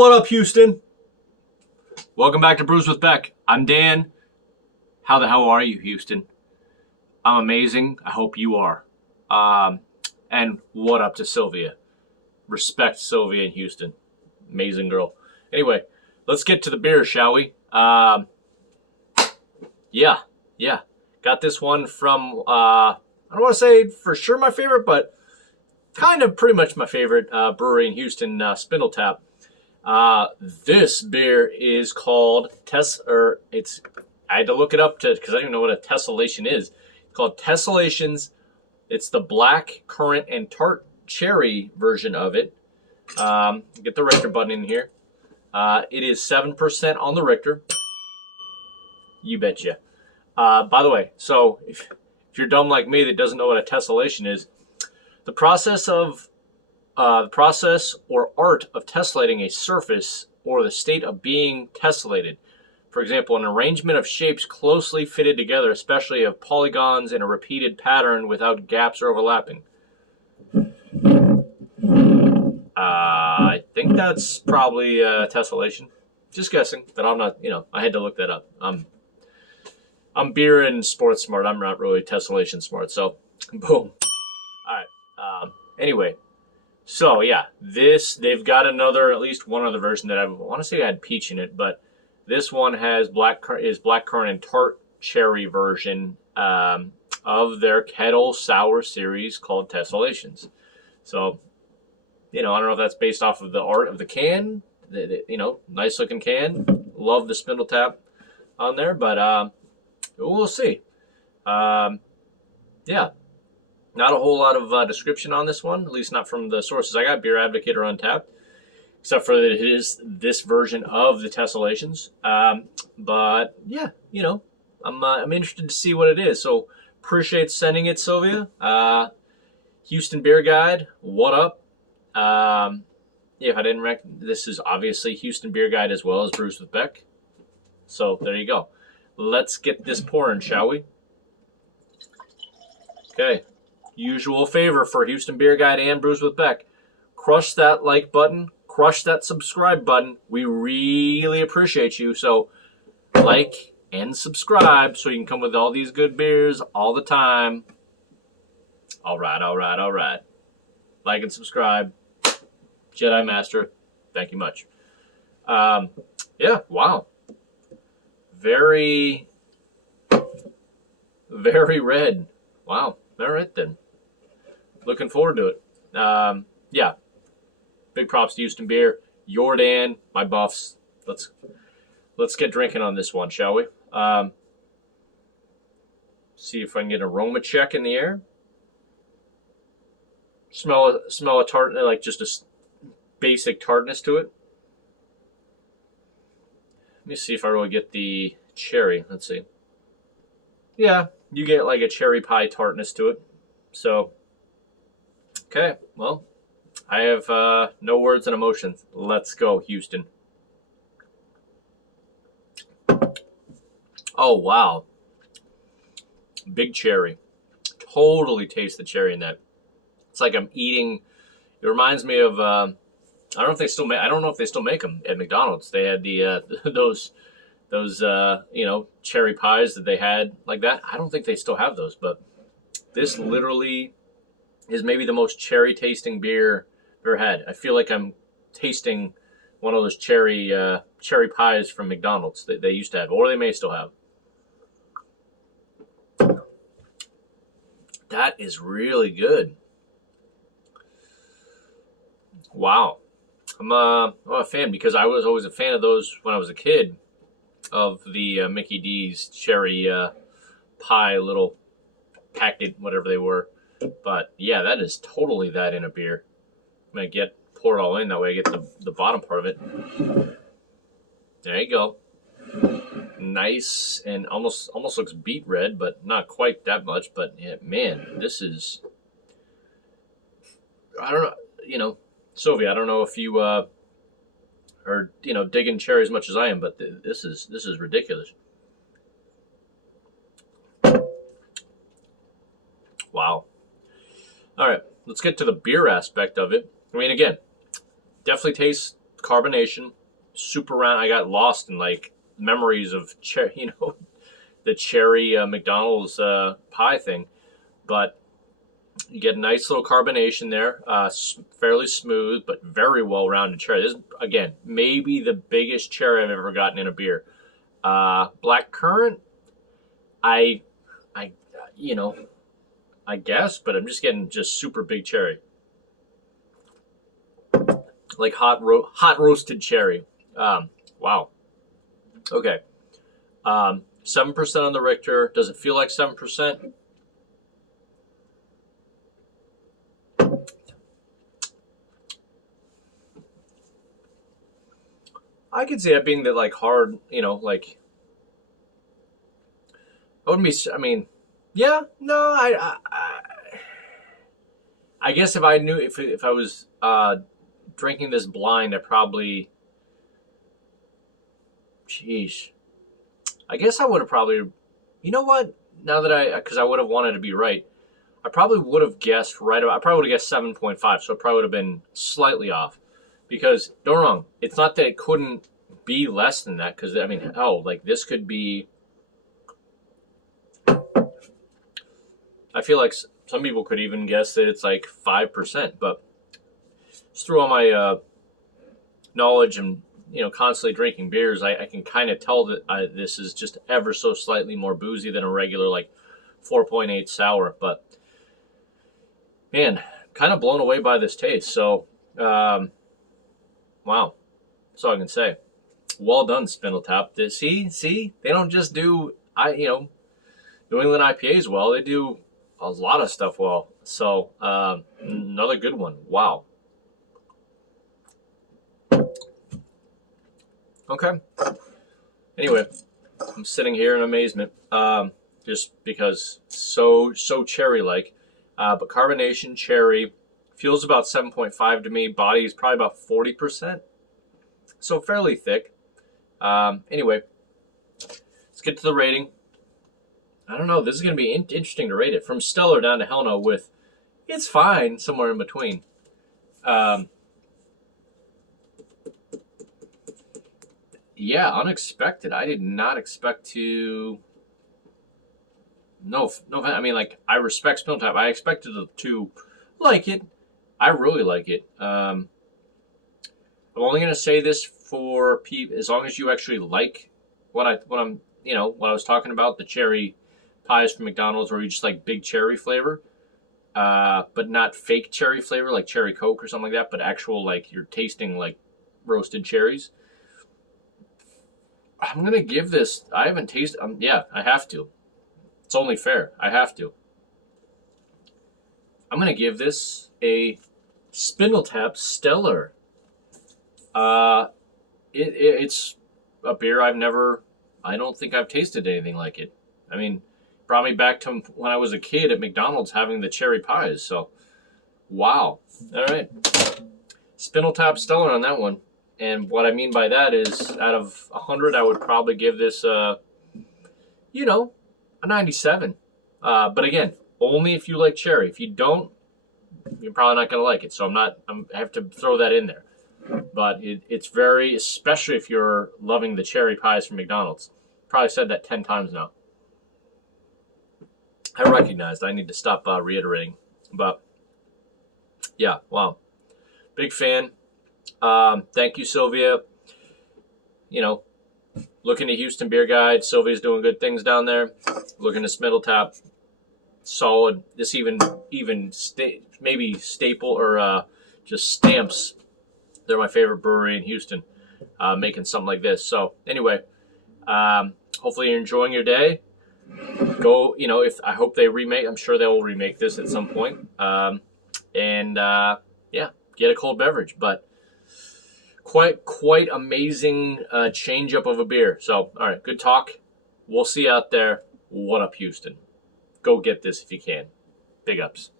What up, Houston? Welcome back to Brews with Beck. I'm Dan. How the hell are you, Houston? I'm amazing. I hope you are. And what up to Sylvia? Respect Sylvia in Houston. Amazing girl. Anyway, let's get to the beer, shall we? Yeah. Got this one from, I don't want to say for sure my favorite, but kind of pretty much my favorite brewery in Houston, Spindletap. This beer is called I had to look it up because I didn't even know what a tessellation is. It's called Tessellations. It's the black currant and tart cherry version of it. Get the Richter button in here. It is 7% on the Richter. You betcha. By the way, so if you're dumb like me that doesn't know what a tessellation is, the process or art of tessellating a surface or the state of being tessellated. For example, an arrangement of shapes closely fitted together, especially of polygons in a repeated pattern without gaps or overlapping. I think that's probably a tessellation. Just guessing, but I'm not, I had to look that up. I'm beer and sports smart. I'm not really tessellation smart, so boom. All right. Anyway, so yeah, they've got at least one other version that I want to say had peach in it, but this one has black currant and tart cherry version of their kettle sour series called Tessellations. So, I don't know if that's based off of the art of the can, nice looking can. Love the Spindletap on there, but we'll see. Yeah. Not a whole lot of description on this one, at least not from the sources I got, Beer Advocate or Untapped, except for that it is this version of the Tessellations. But yeah, I'm interested to see what it is. So appreciate sending it, Sylvia. Houston Beer Guide, what up? If I didn't this is obviously Houston Beer Guide as well as Brews with Beck. So there you go. Let's get this pouring, shall we? Okay. Usual favor for Houston Beer Guide and Brews with Beck. Crush that like button. Crush that subscribe button. We really appreciate you. So like and subscribe so you can come with all these good beers all the time. All right. Like and subscribe. Jedi Master, thank you much. Yeah, wow. Very, very red. Wow. All right then. Looking forward to it. Yeah. Big props to Houston Beer. Jordan, my buffs. Let's get drinking on this one, shall we? See if I can get an aroma check in the air. Smell a tart, like just a basic tartness to it. Let me see if I really get the cherry. Let's see. Yeah, you get like a cherry pie tartness to it. So, okay, well, I have no words and emotions. Let's go, Houston. Oh, wow. Big cherry. Totally taste the cherry in that. It's like I'm eating. It reminds me of. I don't know if they still make. I don't know if they still make them at McDonald's. They had the those cherry pies that they had like that. I don't think they still have those, but this literally is maybe the most cherry tasting beer I've ever had. I feel like I'm tasting one of those cherry pies from McDonald's that they used to have, or they may still have. That is really good. Wow. I'm a fan because I was always a fan of those when I was a kid, of the Mickey D's cherry pie, little packet, whatever they were. But yeah, that is totally that in a beer. I'm going to pour it all in, that way I get the bottom part of it. There you go. Nice, and almost looks beet red, but not quite that much. But yeah, man, this is, I don't know, Sylvia, I don't know if you are digging cherry as much as I am, but this is ridiculous. Wow. All right, let's get to the beer aspect of it. I mean, again, definitely tastes carbonation, super round. I got lost in like memories of cherry, the cherry McDonald's pie thing, but you get a nice little carbonation there, fairly smooth but very well rounded cherry. This is, again, maybe the biggest cherry I've ever gotten in a beer. Black currant, I, you know, I guess, but I'm just getting just super big cherry, like hot roasted cherry. Wow. Okay. 7% on the Richter. Does it feel like 7%? I could see that being the like hard, like I wouldn't be. I mean, yeah, no, I guess if I knew if I was drinking this blind, I probably, jeez, I guess I would have probably, you know what? Now that because I would have wanted to be right, I probably would have guessed right about. I probably would have guessed 7.5, so it probably would have been slightly off. Because don't get me wrong, it's not that it couldn't be less than that. Because I mean, like this could be. I feel like some people could even guess that it's like 5%, but just through all my knowledge and constantly drinking beers, I can kind of tell that this is just ever so slightly more boozy than a regular like 4.8 sour. But man, kind of blown away by this taste. So wow, that's all I can say. Well done, Spindletap. See, they don't just do New England IPAs well. They do a lot of stuff well. So another good one. Wow. Okay. Anyway, I'm sitting here in amazement, just because so cherry-like. But carbonation, cherry, feels about 7.5 to me. Body is probably about 40%, so fairly thick. Anyway, let's get to the rating. I don't know. This is going to be interesting to rate it. From stellar down to hell no with it's fine, somewhere in between. Yeah, unexpected. I did not expect to. No. I mean, like, I respect Spindletap. I expected to like it. I really like it. I'm only going to say this for people as long as you actually like what I was talking about, the cherry pies from McDonald's, where you just like big cherry flavor, but not fake cherry flavor like cherry Coke or something like that, but actual like you're tasting like roasted cherries. I'm gonna give this. I haven't tasted. Yeah, I have to. It's only fair. I have to. I'm gonna give this a Spindletap Stellar. It's a beer I've never. I don't think I've tasted anything like it. I mean, brought me back to when I was a kid at McDonald's having the cherry pies. So, wow. All right, Spindletap Stellar on that one. And what I mean by that is, out of 100, I would probably give this, a 97. But again, only if you like cherry. If you don't, you're probably not going to like it. So I have to throw that in there. But it's very, especially if you're loving the cherry pies from McDonald's. Probably said that 10 times now. I recognized I need to stop reiterating. But yeah, wow. Big fan. Thank you, Sylvia. Looking to Houston Beer Guide. Sylvia's doing good things down there. Looking to Spindletap. Solid. This maybe staple or just stamps. They're my favorite brewery in Houston. Making something like this. So anyway, hopefully you're enjoying your day. Go, I hope they remake. I'm sure they will remake this at some point. Yeah, get a cold beverage. But quite amazing change up of a beer. So, all right, good talk. We'll see you out there. What up, Houston? Go get this if you can. Big ups.